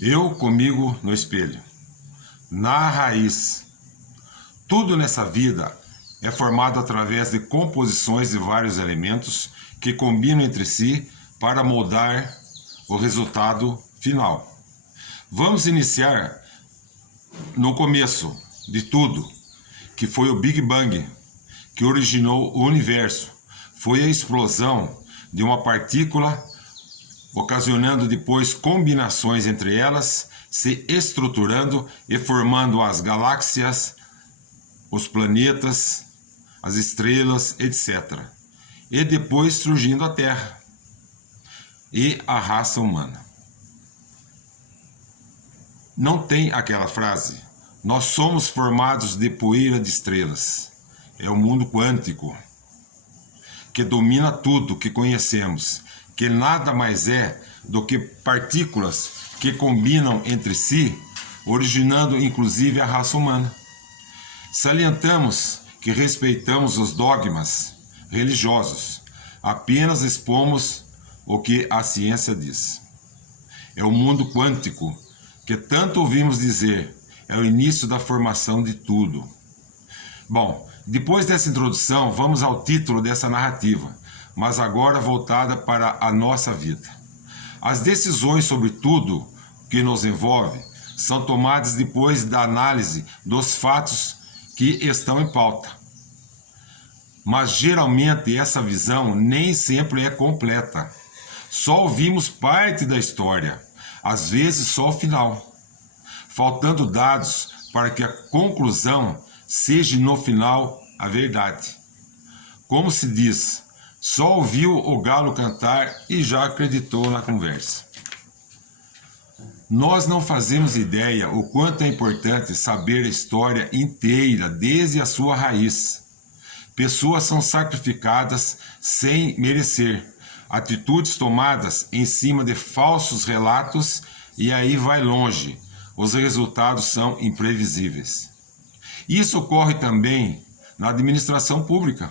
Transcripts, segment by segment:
Eu comigo no espelho. Na raiz. Tudo nessa vida é formado através de composições de vários elementos que combinam entre si para moldar o resultado final. Vamos iniciar no começo de tudo, que foi o Big Bang, que originou o universo. Foi a explosão de uma partícula, ocasionando depois combinações entre elas, se estruturando e formando as galáxias, os planetas, as estrelas, etc. E depois surgindo a Terra e a raça humana. Não tem aquela frase: nós somos formados de poeira de estrelas. É o mundo quântico, que domina tudo que conhecemos, que nada mais é do que partículas que combinam entre si, originando inclusive a raça humana. Salientamos que respeitamos os dogmas religiosos, apenas expomos o que a ciência diz. É o mundo quântico que tanto ouvimos dizer, é o início da formação de tudo. Bom, depois dessa introdução, vamos ao título dessa narrativa, mas agora voltada para a nossa vida. As decisões sobre tudo que nos envolve são tomadas depois da análise dos fatos que estão em pauta. Mas geralmente essa visão nem sempre é completa. Só ouvimos parte da história, às vezes só o final, faltando dados para que a conclusão seja no final a verdade. Como se diz, só ouviu o galo cantar e já acreditou na conversa. Nós não fazemos ideia o quanto é importante saber a história inteira, desde a sua raiz. Pessoas são sacrificadas sem merecer, atitudes tomadas em cima de falsos relatos e aí vai longe. Os resultados são imprevisíveis. Isso ocorre também na administração pública,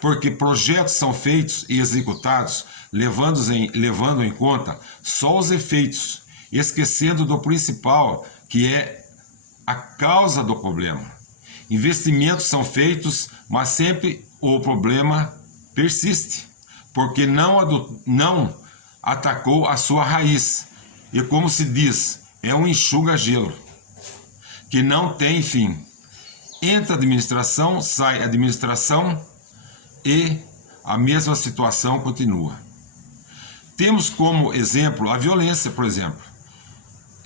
porque projetos são feitos e executados levando em conta só os efeitos, esquecendo do principal, que é a causa do problema. Investimentos são feitos, mas sempre o problema persiste, porque não atacou a sua raiz. E como se diz, é um enxuga-gelo, que não tem fim. Entra a administração, sai a administração e a mesma situação continua. Temos como exemplo a violência, por exemplo,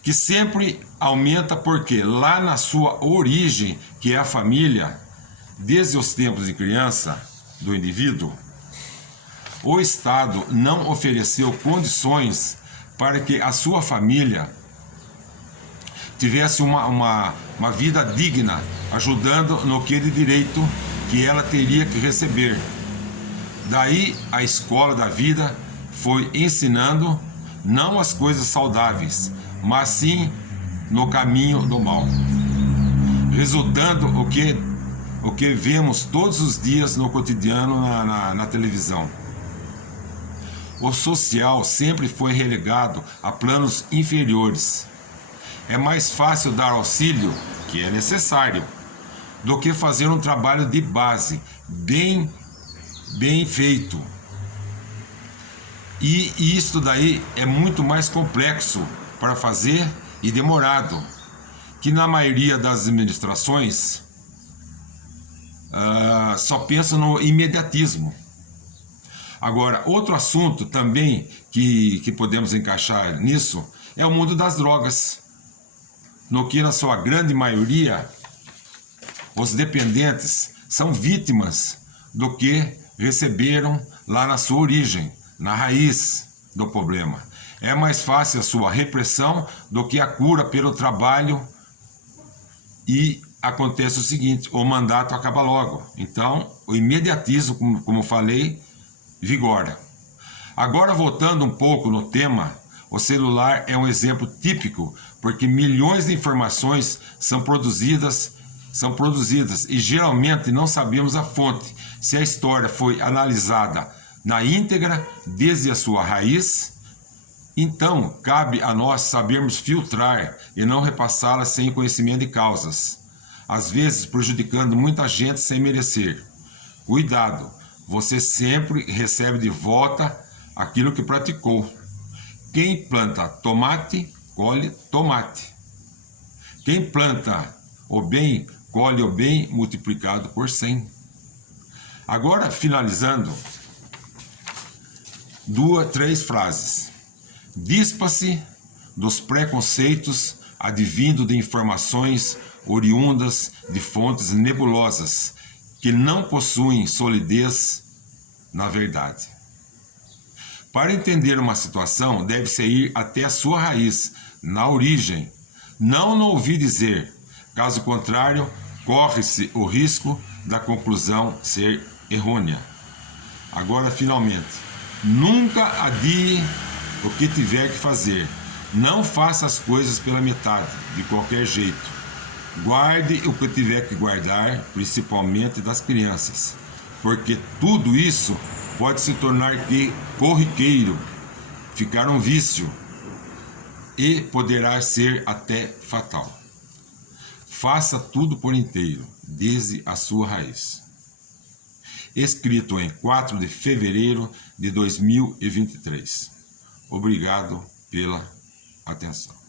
que sempre aumenta porque lá na sua origem, que é a família, desde os tempos de criança do indivíduo, o Estado não ofereceu condições para que a sua família tivesse uma vida digna, ajudando no que de direito que ela teria que receber. Daí a escola da vida foi ensinando não as coisas saudáveis, mas sim no caminho do mal, resultando o que vemos todos os dias no cotidiano na televisão. O social sempre foi relegado a planos inferiores. É mais fácil dar auxílio, que é necessário, do que fazer um trabalho de base, bem feito. E isso daí é muito mais complexo para fazer e demorado, que na maioria das administrações só pensam no imediatismo. Agora, outro assunto também que podemos encaixar nisso é o mundo das drogas, no que na sua grande maioria os dependentes são vítimas do que receberam lá na sua origem, na raiz do problema. É mais fácil a sua repressão do que a cura pelo trabalho e acontece o seguinte, o mandato acaba logo. Então, o imediatismo, como falei, vigora. Agora, voltando um pouco no tema, o celular é um exemplo típico, porque milhões de informações são produzidas e geralmente não sabemos a fonte, se a história foi analisada na íntegra, desde a sua raiz, Então, cabe a nós sabermos filtrar e não repassá-las sem conhecimento de causas, às vezes prejudicando muita gente sem merecer. Cuidado, você sempre recebe de volta aquilo que praticou. Quem planta tomate, colhe tomate. Quem planta o bem, colhe o bem multiplicado por 100. Agora, finalizando, três frases. Dispa-se dos preconceitos advindo de informações oriundas de fontes nebulosas que não possuem solidez na verdade. Para entender uma situação, deve-se ir até a sua raiz, na origem, não no ouvir dizer. Caso contrário, corre-se o risco da conclusão ser errônea. Agora, finalmente, nunca adie o que tiver que fazer. Não faça as coisas pela metade, de qualquer jeito. Guarde o que tiver que guardar, principalmente das crianças, porque tudo isso pode se tornar corriqueiro, ficar um vício e poderá ser até fatal. Faça tudo por inteiro, desde a sua raiz. Escrito em 4 de fevereiro de 2023. Obrigado pela atenção.